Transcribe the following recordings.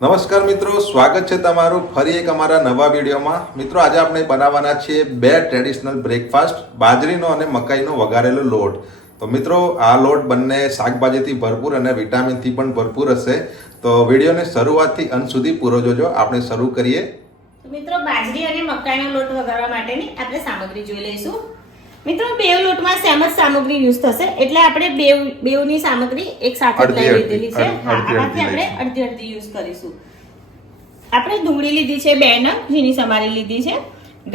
નમસ્કાર મિત્રો, સ્વાગત છે તમારું ફરી એક અમારા નવા વિડીયોમાં. મિત્રો આજે આપણે બનાવવાના છીએ બે ટ્રેડિશનલ બ્રેકફાસ્ટ, બાજરીનો અને મકાઈનો વઘારેલો લોટ. તો મિત્રો આ લોટ બંને શાકભાજીથી ભરપૂર અને વિટામિનથી પણ ભરપૂર હશે. તો વિડીયોને શરૂઆતથી અંત સુધી પૂરો જોજો. આપણે શરૂ કરીએ. મિત્રો બાજરી અને મકાઈનો લોટ વઘારવા માટેની આપણે સામગ્રી જોઈ લઈશું. મિત્રો બે લોટમાં સેમ જ સામગ્રી યુઝ થશે, એટલે આપણે બેવની સામગ્રી એક સાથે લઈ લીધેલી છે. આમાંથી આપણે અડધી અડધી યુઝ કરીશું. આપણે ડુંગળી લીધી છે 2 નંગ, ઝીણી સમારી લીધી છે.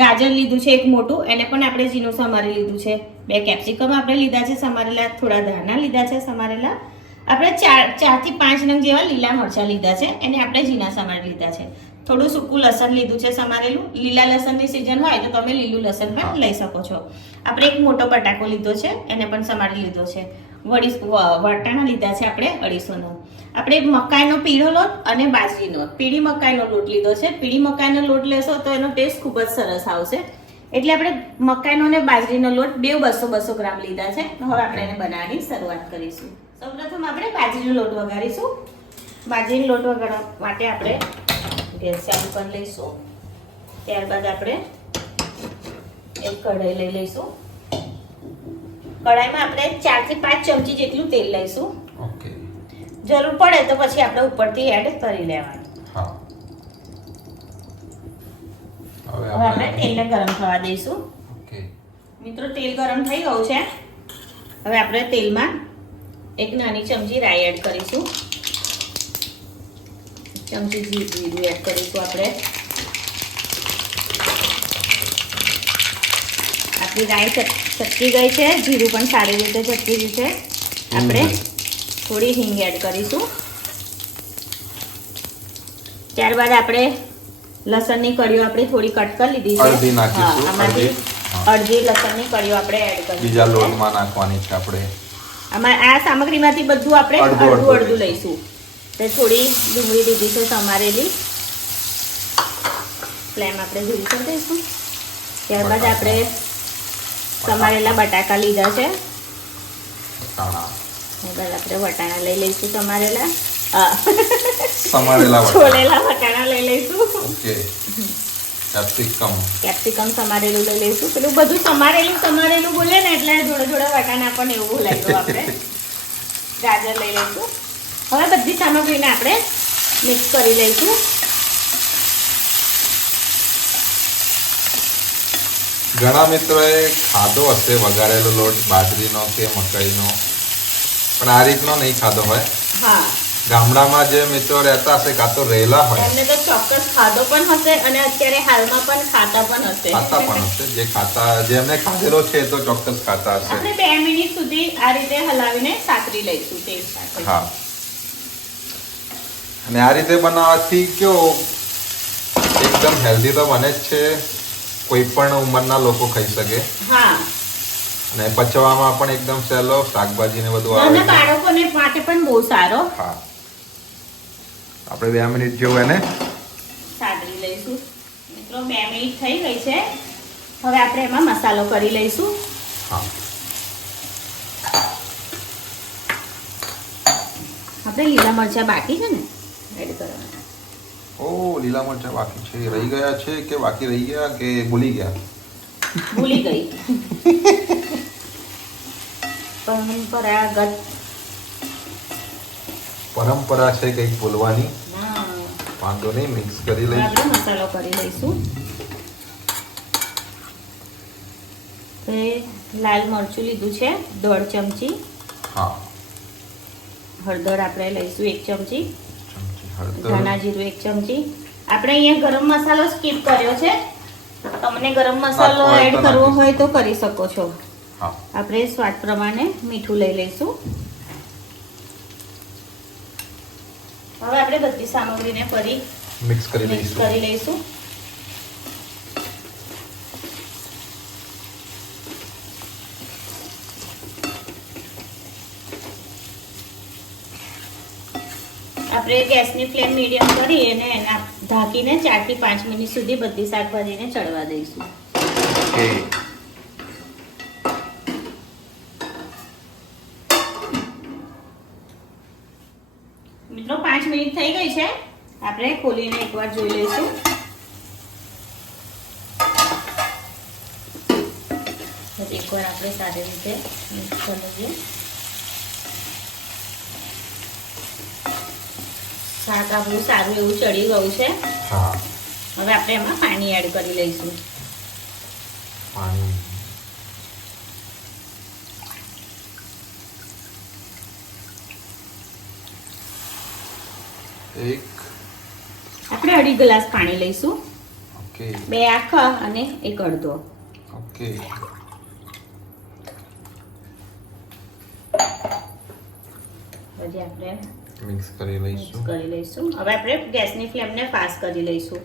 ગાજર લીધું છે એક મોટું, એને પણ આપણે ઝીણું સમારી લીધું છે. 2 કેપ્સિકમ આપણે લીધા છે સમારેલા, થોડા ધાણા લીધા છે સમારેલા. આપણે 4 થી 5 નંગ જેવા લીલા મરચાં લીધા છે, એને આપણે ઝીણા સમારી લીધા છે. થોડું સૂકું લસણ લીધું છે સમારેલું. લીલા લસણની સિઝન હોય તો તમે લીલું લસણ પણ લઈ શકો છો. આપણે એક મોટો બટાકો લીધો છે, એને પણ સમારી લીધો છે. વટાણા લીધા છે આપણે 250 નો. આપણે મકાઈનો પીળો લોટ અને બાજરીનો પીળી મકાઈનો લોટ લીધો છે. પીળી મકાઈનો લોટ લેશો તો એનો ટેસ્ટ ખૂબ જ સરસ આવશે. એટલે આપણે મકાઈનો અને બાજરીનો લોટ 200 ગ્રામ લીધા છે. હવે આપણે એને બનાવવાની શરૂઆત કરીશું. સૌપ્રથમ આપણે બાજરીનો લોટ વઘારીશું. બાજરીનો લોટ વઘારવા માટે આપણે ગેસ ચાલુ કરી લઈશું. ત્યારબાદ આપણે એક કઢાઈ લઈ લઈશું. કઢાઈમાં આપણે 4 થી 5 ચમચી જેટલું તેલ લઈશું. ઓકે. જરૂર પડે તો પછી આપણે ઉપરથી એડ કરી લેવાનું. હા. હવે આપણે તેલને ગરમ થવા દઈશું. ઓકે. મિત્રો તેલ ગરમ થઈ ગયું છે. હવે આપણે તેલમાં એક નાની ચમચી રાઈ એડ કરીશું. ચમચી જીરું એડ કરીશું. આપણી રાઈ ચટકી ગઈ છે, જીરું પણ સારી રીતે ચટકી ગયું છે. આપણે થોડી હિંગ એડ કરીશું. ત્યારબાદ આપણે લસણની કળીઓ આપણે થોડી કટ કરી લીધી છે. અડધી નાખીશું. આમાંથી અડધી લસણની કળીઓ આપણે એડ કરીશું. બીજા લોટમાં નાખવાની છે આપણે. આ સામગ્રીમાંથી બધું આપણે અડધું લઈશું. તે થોડી ડુંગળી લીધી છે સમારેલી. ફ્લેમ આપણે ધીરી કરી દઈશું. ત્યારબાદ આપણે સમારેલા બટાકા લીધા છે. ત્યારબાદ આપણે વટાણા લઈ લઈશું સમારેલા. છોલેલા વટાણા લઈ લઈશું. ઓકે. કેપ્સિકમ સમારેલું લઈ લઈશું. પેલું બધું સમારેલું બોલે ને એટલે જોડે વટાણા પણ એવું બોલાય. આપણે ગાજર લઈ લઈશું. હવે બધી સામગ્રીને આપણે મિક્સ કરી લઈશું. ઘણા મિત્રોએ ખાધો હશે વઘારેલો લોટ બાજરીનો કે મકાઈનો, પણ આ રીતનો નહીં ખાધો હોય. હા, ગામડામાં જે મિત્રો રહેતા હશે કાં તો રહેલા હોય એમને તો ચોક્કસ ખાધો પણ હશે અને અત્યારે હાલમાં પણ ખાતા પણ હશે. જેમને ખાધેલો છે તો ચોક્કસ ખાતા હશે. આપણે 2 મિનિટ સુધી આ રીતે હલાવીને સાતરી લઈશું તેલ સાથે. હા. અને આ રીતે બનાવવાથી કયો એકદમ હેલ્ધી તો બને જ છે. કોઈ પણ ઉંમરના લોકો ખાઈ શકે. હા. અને પચવામાં પણ એકદમ સહેલો, શાકભાજી ને બધું આવે. નાના બાળકોને માટે પણ બહુ સારો. હા. આપણે 2 મિનિટ જેવું એને સાતરી લઈશું. મિત્રો 2 મિનિટ થઈ ગઈ છે. હવે આપણે એમાં મસાલો કરી લઈશું. હા. આપણે લીલા મરચાં બાકી છે ને એડ કરવાના. લીલા મરચાં બાકી છે. રહી ગયા છે કે બાકી રહી ગયા કે ભૂલી ગયા? ભૂલી ગઈ. પરંપરા છે કંઈક બોલવાની. વાંધો નહીં, મિક્સ કરી લઈશું. આપણે મસાલો કરી લઈશું. લાલ મરચું લીધું છે 1.5 ચમચી. હા. હળદર આપણે લઈશું 1 ચમચી. હળદર. ધાણા જીરું 1 ચમચી. આપણે અહીંયા ગરમ મસાલો સ્કીપ કર્યો છે. તમને ગરમ મસાલો એડ કરવો હોય તો કરી શકો છો. હા. આપણે સ્વાદ પ્રમાણે મીઠું લઈ લઈશું. હવે આપણે બધી સામગ્રીને ફરી મિક્સ કરી લઈશું. આપણે ગેસની ફ્લેમ મીડિયમ કરી અને એના ઢાંકીને 4 થી 5 મિનિટ સુધી બધી શાકભાજીને ચડવા દઈશું. ઓકે. મિત્રો 5 મિનિટ થઈ ગઈ છે. આપણે ખોલીને એકવાર જોઈ લઈશું. એકવાર આપણે સારી રીતે મિક્સ કરી લઈએ. શાક આપણું સારું એવું ચડી ગયું છે. હા, હવે આપણે એમાં પાણી એડ કરી લઈશું. પાણી આપણે 2.5 ગ્લાસ પાણી લઈશું. ઓકે 2 આખા અને 1 અડધો. ઓકે. પછી આપણે મિક્સ કરી મિક્સ કરી લઈશું. હવે આપણે ગેસની ફ્લેમને ફાસ્ટ કરી લઈશું.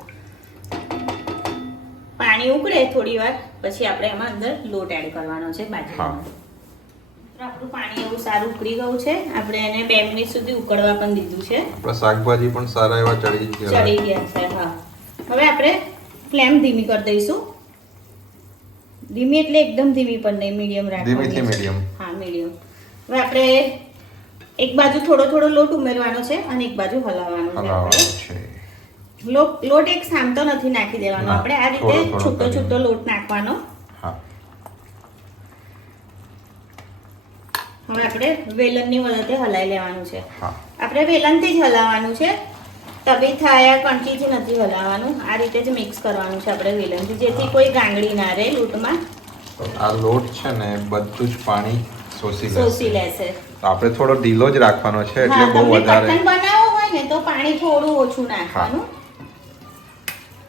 પાણી ઉકળે થોડી વાર પછી આપણે એમાં અંદર લોટ એડ કરવાનો છે બાજરીનો. આપણું પાણી એવું સારું ઉકળી ગયું છે. આપણે એને 2 મિનિટ સુધી ઉકળવા પણ દીધું છે. આપણા શાકભાજી પણ સારા એવા ચડી ગયા છે. હા, હવે આપણે ફ્લેમ ધીમી કરી દઈશું. ધીમી એટલે એકદમ ધીમી પણ નહીં, મીડિયમ રાખવાની. મીડિયમ. હા, મીડિયમ. હવે આપણે એક બાજુ થોડો થોડો લોટ ઉમેરવાનો છે અને એક બાજુ હલાવવાનો છે. લોટ એક સામતો નથી નાખી દેવાનો. આપણે આ રીતે છૂટો છૂટો લોટ નાખવાનો. હવે આપણે વેલણની મદદે હલાવી લેવાનું છે. આપણે વેલણથી જ હલાવવાનું છે. તવીથા યા કણકીથી નથી હલાવવાનું. આ રીતે જ મિક્સ કરવાનું છે આપણે વેલણથી, જેથી કોઈ ગાંગડી ના રહે લોટમાં. આ લોટ છે ને બધું જ પાણી શોષી લેશે. આપણે થોડો ઢીલો જ રાખવાનો છે, એટલે બહુ વધારે કઠણ બનાવવો હોય ને તો પાણી થોડું ઓછું નાખવાનું.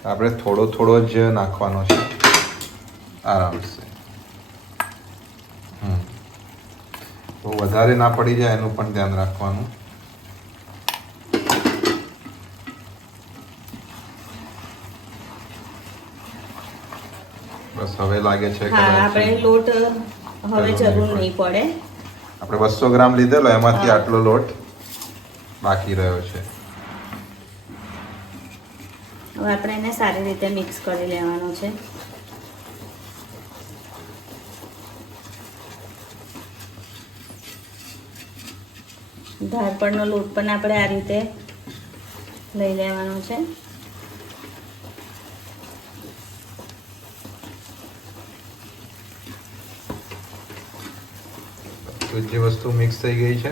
આપણે થોડો થોડો જ નાખવાનો છે આરામથી. બહુ વધારે ના પડી જાય એનું પણ ધ્યાન રાખવાનું. બસ હવે લાગે છે કે આપણે લોટ હવે જરૂર નહીં પડે. આપણે 200 ગ્રામ લીધેલો, એમાંથી આટલો લોટ બાકી રહ્યો છે. હવે આપણે એને સારી રીતે મિક્સ કરી લેવાનો છે. ધારપડનો લોટ પણ આપણે આ રીતે લઈ લેવાનો છે. બધી વસ્તુ મિક્સ થઈ ગઈ છે.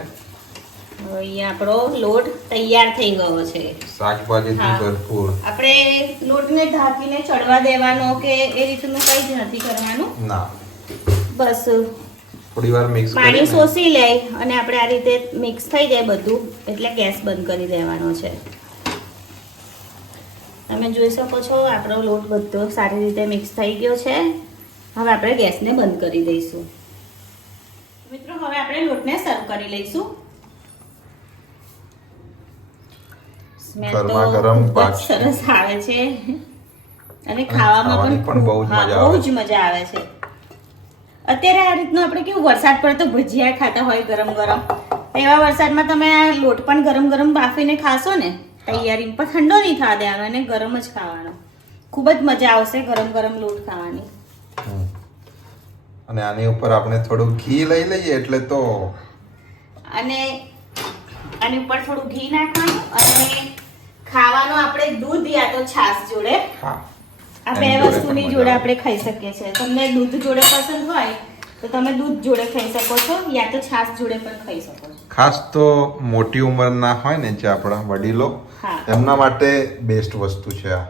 હવે અહીંયા આપણો લોટ તૈયાર થઈ ગયો છે. શાકભાજીથી ભરપૂર. આપણે લોટને ઢાંકીને ચડવા દેવાનો કે એ રીતનું કંઈ જ નથી કરવાનું. ના, બસ થોડી વાર મિક્સ પાણી શોષી લે અને આપણે આ રીતે મિક્સ થઈ જાય બધું એટલે ગેસ બંધ કરી દેવાનો છે. તમે જોઈ શકો છો આપણો લોટ બધો સારી રીતે મિક્સ થઈ ગયો છે. હવે આપણે ગેસને બંધ કરી દઈશું. મિત્રો હવે આપણે લોટને સર્વ કરી લઈશું. સ્મેલ તો ખૂબ જ સરસ આવે છે અને ખાવામાં પણ બહુ જ મજા આવે છે. અત્યારે આ રીતનું આપણે કેવું વરસાદ પડે તો ભજીયા ખાતા હોય ગરમ ગરમ, એવા વરસાદમાં તમે આ લોટ પણ ગરમ ગરમ બાફીને ખાશો ને, તૈયારી પણ ઠંડો નહીં થવા દેવાનો અને ગરમ જ ખાવાનો. ખૂબ જ મજા આવશે ગરમ ગરમ લોટ ખાવાની. અને આની ઉપર આપણે થોડું ઘી લઈ લઈએ એટલે તો અને આની ઉપર થોડું ઘી નાખવાનું અને ખાવાનું આપણે દૂધ યા તો છાશ જોડે. આ 2 વસ્તુની જોડે આપણે ખાઈ શકીએ છીએ. તમને દૂધ જોડે પસંદ હોય તો તમે દૂધ જોડે ખાઈ શકો છો યા તો છાશ જોડે પણ ખાઈ શકો છો. ખાસ તો મોટી ઉંમરના હોય ને જે આપણા વડીલો, એમના માટે બેસ્ટ વસ્તુ છે આ.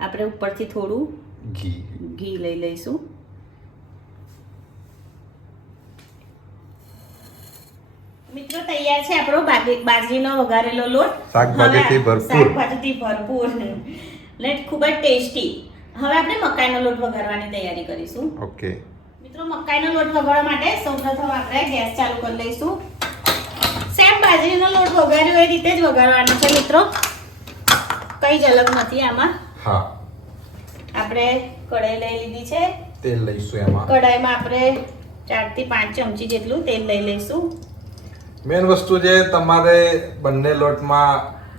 આપણે ઉપરથી થોડું ઘી લઈ લઈશું. મિત્રો તૈયાર છે આપણો બાજરીનો વઘારેલો લોટ, શાકભાજીથી ભરપૂર ને ખૂબ જ ટેસ્ટી. હવે આપણે મકાઈનો લોટ વઘારવાની તૈયારી કરીશું. ઓકે મિત્રો મકાઈનો લોટ વઘારવા માટે સૌપ્રથમ આપણે ગેસ ચાલુ કરી લઈશું. સેમ બાજરીનો લોટ વઘાર્યો એ રીતે જ વઘારવાનો છે મિત્રો, કઈ જ અલગ નથી આમાં. આપણે કઢાઈ લઈ લીધી છે. તેલ લઈશું. એમાં કઢાઈમાં આપણે 4 થી 5 ચમચી જેટલું તેલ લઈ લઈશું. મેન વસ્તુ જે તમારે બંને લોટમાં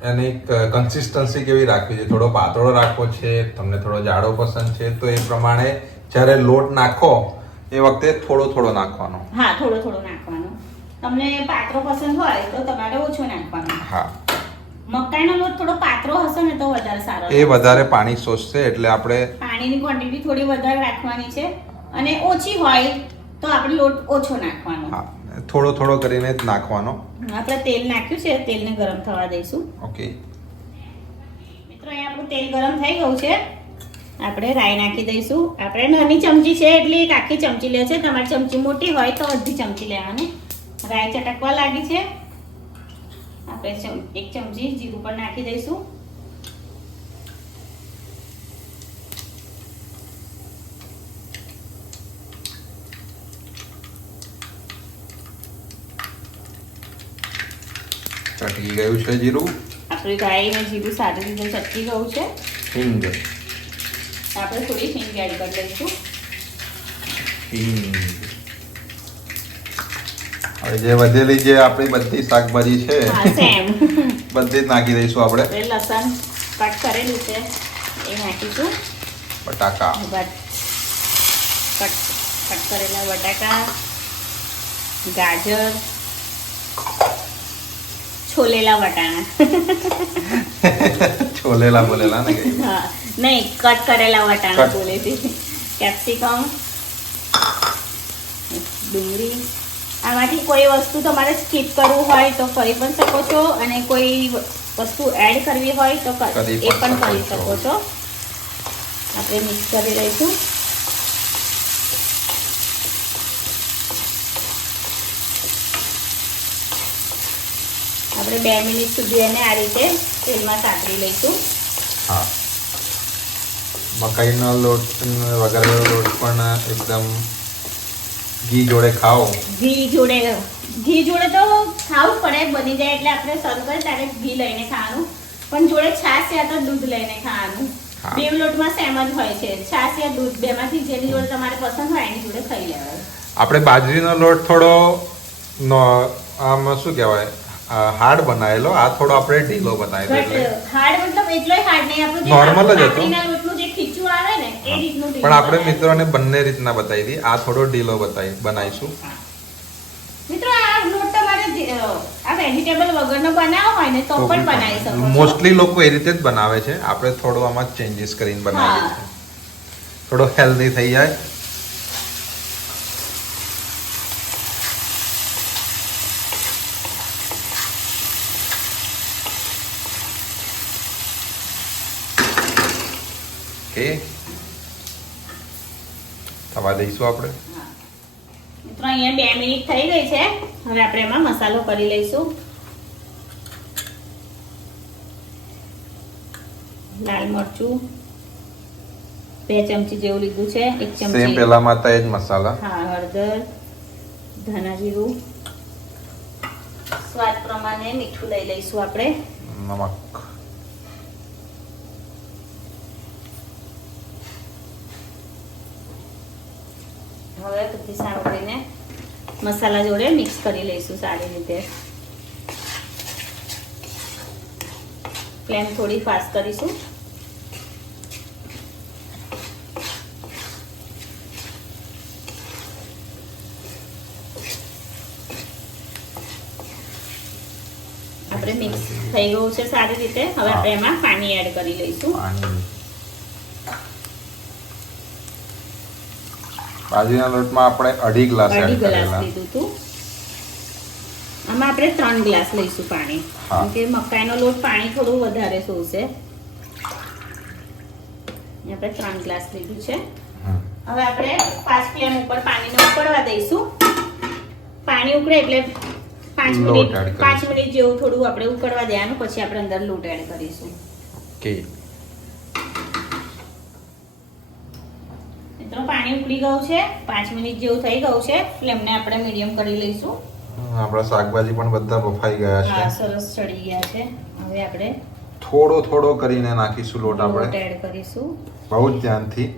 એની કન્સિસ્ટન્સી કેવી રાખવી છે, થોડો પાતળો રાખવો છે, તમને થોડો જાડો પસંદ છે, તો એ પ્રમાણે જ્યારે લોટ નાખો એ વખતે થોડો થોડો નાખવાનો. હા, થોડો થોડો નાખવાનો. તમને પાતળો પસંદ હોય તો તમારે ઓછો નાખવાનો. હા, મકાઈનો લોટ થોડો પાતળો હશે ને તો વધારે સારો એ વધારે પાણી શોષશે એટલે આપણે પાણીની ક્વોન્ટિટી થોડી વધારે રાખવાની છે અને ઓછી હોય તો આપણે લોટ ઓછો નાખવાનો. હા થોડો થોડો કરીને જ નાખવાનો. આપણે તેલ નાખ્યું છે, તેલને ગરમ થવા દઈશું. ઓકે મિત્રો અહીંયા આપણું તેલ ગરમ થઈ ગયું છે. આપણે રાઈ નાખી દઈશું. આપણે નાની ચમચી છે એટલે એક આખી ચમચી લે છે. તમારી ચમચી મોટી હોય તો અડધી ચમચી લેવાની. રાઈ ચટકવા લાગી છે. આપણે એક ચમચી જીરું પણ નાખી દઈશું. ચટકી ગયું છે જીરું. આપણી રાઈ ને જીરું સારી રીતે ચટકી ગયું છે. હિંગ. આપણે થોડી હિંગ એડ કરી દઈશું. હિંગ. હવે જે વધેલી જે આપણી બધી શાકભાજી છે હા સેમ બધી જ નાખી દઈશું આપણે. લસણ કટ કરેલું છે એ નાખીશું. બટાકા. કટ કરેલા બટાકા, ગાજર, છોલેલા વટાણા છોલેલા બોલેલા ને કઈ. હા નહીં, કટ કરેલા વટાણા કટ. બોલે છે. કેપ્સિકમ, ડુંગળી. આમાંથી કોઈ વસ્તુ તમારે સ્કીપ કરવું હોય તો કરી પણ શકો છો અને કોઈ વસ્તુ એડ કરવી હોય તો એ પણ કરી શકો છો. આપણે મિક્સ કરી લઈશું. આપણે 2 મિનિટ સુધી એને આ રીતે તેલમાં સાતરી લઈશું. હા મકાઈનો લોટ વઘારેલો લોટ પણ એકદમ ઘી જોડે ખાઓ. ઘી જોડે તો ખાવું પડે. બની જાય એટલે આપણે સર્વ કરીએ ત્યારે ઘી લઈને ખાવાનું, પણ જોડે છાશ યા તો દૂધ લઈને ખાવાનું. હા. બે લોટમાં સેમ જ હોય છે. છાશ યા દૂધ બેમાંથી જેની જોડે તમારે પસંદ હોય એની જોડે ખાઈ લેવાનું. આપણે બાજરીનો લોટ થોડો આમ શું કહેવાય હાર્ડ બનાવેલો, આ થોડો આપણે ઢીલો બનાવેલો. એટલે હાર્ડ મતલબ એટલોય હાર્ડ નહીં. આપણું જે Normal જ હતું. બાજરીના લોટનું જે ખીચું આવે ને એ રીતનું પણ આપણે મિત્રોને બંને રીતના બતાવી દી. આ થોડો ઢીલો બનાવીશું. મિત્રો આ લોટ તમારે આ વેજીટેબલ વગરનો બનાવો હોય ને તો પણ બનાવી શકો છો. મોસ્ટલી લોકો એ રીતે જ બનાવે છે. આપણે થોડો આમાં ચેન્જીસ કરીને બનાવીએ હા. છીએ. થોડો હેલ્ધી થઈ જાય. ઓકે થવા દઈશું આપણે. મિત્રો અહીંયા 2 મિનિટ થઈ ગઈ છે. હવે આપણે એમાં મસાલો કરી લઈશું. લાલ મરચું 2 ચમચી જેવું લીધું છે. 1 સેમ ચમચી પેલામાં હતા એ જ મસાલા. હા હળદર, ધાણા જીરું, સ્વાદ પ્રમાણે મીઠું લઈ લઈશું આપણે. નમક. હવે બધી સામગ્રીને મસાલા જોડે મિક્સ કરી લઈશું સારી રીતે. ફ્લેમ થોડી ફાસ્ટ કરીશું. આપણે મિક્સ થઈ ગયું છે સારી રીતે. હવે આપણે એમાં પાણી એડ કરી લઈશું. બાજરીના લોટમાં આપણે 2.5 ગ્લાસ એડ 2.5 ગ્લાસ કરેલા. લીધું હતું. આમાં આપણે 3 ગ્લાસ લઈશું પાણી. હા. કેમ કે મકાઈનો લોટ પાણી થોડું વધારે શોષે. આપણે 3 ગ્લાસ લીધું છે. હવે આપણે ફાસ્ટ ફ્લેમ ઉપર પાણીને ઉકળવા દઈશું. પાણી ઉકળે એટલે 5 લોટ મિનિટ add 5 મિનિટ જેવું થોડું આપણે ઉકળવા દેવાનું. પછી આપણે અંદર લોટ એડ કરીશું. ઓકે મિત્રો પાણી ઉકળી ગયું છે. 5 મિનિટ જેવું થઈ ગયું છે. ફ્લેમને આપણે મીડિયમ કરી લઈશું. આપણા શાકભાજી પણ બધા બફાઈ ગયા છે. હા સરસ ચડી ગયા છે. હવે આપણે થોડો થોડો કરીને નાખીશું લોટ. લોટ આપણે એડ કરીશું. બહુ જ ધ્યાનથી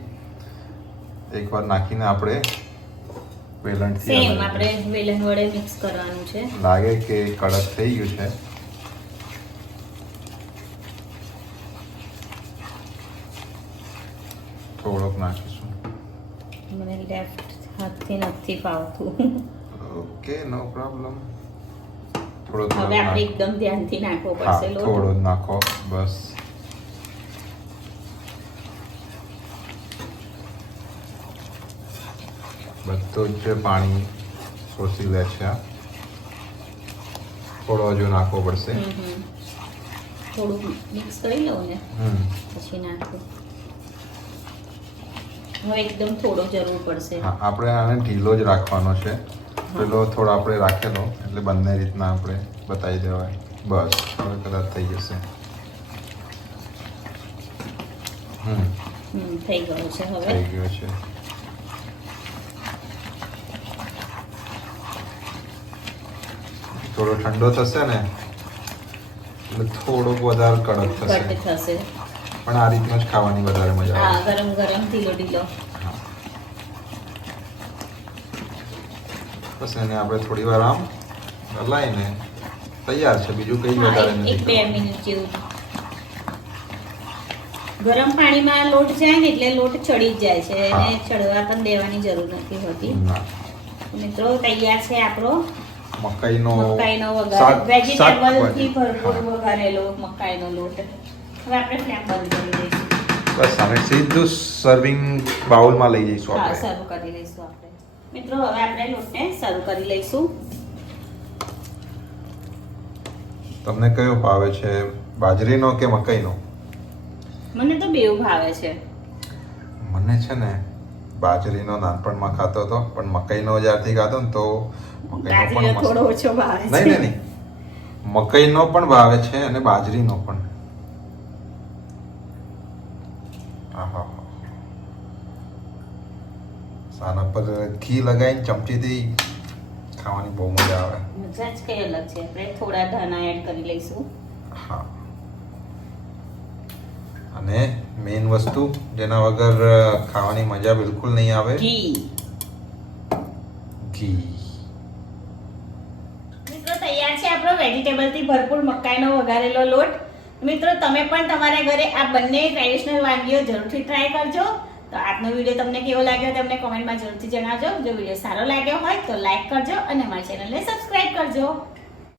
એકવાર નાખીને આપણે વેલણથી સેમ આપણે વેલણ વડે મિક્સ કરવાનું છે. લાગે કે કડક થઈ ગયું છે. થોડોક નાખીશું. મને લેફ્ટ હાથથી નથી ફાવતું. Okay no problem. થોડો હવે આપણે એકદમ ધ્યાનથી નાખવો હા પડશે લોટ. થોડો જ નાખો બસ. બધું જ પાણી શોષી લે છે આ. થોડો હજુ નાખવો પડશે. થોડું મિક્સ કરી લઉં ને હમ પછી નાખું. હવે એકદમ થોડો જરૂર પડશે. હા આપણે આને ઢીલો જ રાખવાનો છે. પેલો થોડો આપણે રાખેલો એટલે બંને રીતના આપણે બતાવી દેવાય. બસ હવે કદાચ થઈ જશે. થઈ ગયો છે હવે. થઈ ગયો છે. થોડો ઠંડો થશે ને એટલે થોડોક વધારે કડક ઘટ થશે, થશે. પણ આ રીતનું જ ખાવાની વધારે મજા હા આવે. ગરમ ગરમ ઢીલો ઢીલો. બસ એને આપણે થોડી વાર આમ હલાવીને તૈયાર છે. બીજું કઈ હા, વધારે એક નથી બે કરવાનું. મિનિટ જેવું. ગરમ પાણીમાં લોટ જાય ને એટલે લોટ ચડી જ જાય છે. હા. એને ચડવા પણ દેવાની જરૂર નથી હોતી. ના. મિત્રો તૈયાર છે આપણો મકાઈનો મકાઈનો વઘાર. શાક- વેજીટેબલ થી શાકભાજી. ભરપૂર હા. વઘારેલો મકાઈનો લોટ. હવે આપણે ફ્લેમ બંધ કરી દઈશું. બસ આને સીધું સર્વિંગ બાઉલમાં લઈ જઈશું હા, આપણે. સર્વ કરી લઈશું આપણે. મિત્રો હવે આપણે લોટને સર્વ કરી લઈશું. તમને કયો ભાવે છે, બાજરીનો કે મકાઈનો? મને તો બેવ ભાવે છે. મને છે ને બાજરીનો નાનપણમાં ખાતો હતો, પણ મકાઈનો જ્યારથી ખાતો ને તો મકાઈનો પણ બાજરીનો થોડો મસ્ત. ઓછો ભાવે છે. નહીં નહીં નહીં, મકાઈનો પણ ભાવે છે અને બાજરીનો પણ. આહા. આના પર ઘી લગાવીને ચમચીથી ખાવાની બહુ મજા આવે. મજા જ કઈ અલગ છે. આપણે થોડા ધાણા એડ કરી લઈશું. હા. અને મેઇન વસ્તુ જેના વગર ખાવાની મજા બિલકુલ નહીં આવે, ઘી. ઘી. મિત્રો તૈયાર છે આપણો વેજીટેબલ થી ભરપૂર મકાઈનો વઘારેલો લોટ. મિત્રો તમે પણ તમારા ઘરે આ બંને ટ્રેડિશનલ વાનગીઓ જરૂરથી ટ્રાય કરજો. તો આજનો વિડીયો તમને કેવો લાગ્યો તમને કોમેન્ટમાં જરૂરથી જણાવજો. જો વિડીયો સારો લાગ્યો હોય તો લાઈક કરજો અને અમારી ચેનલને સબસ્ક્રાઇબ કરજો.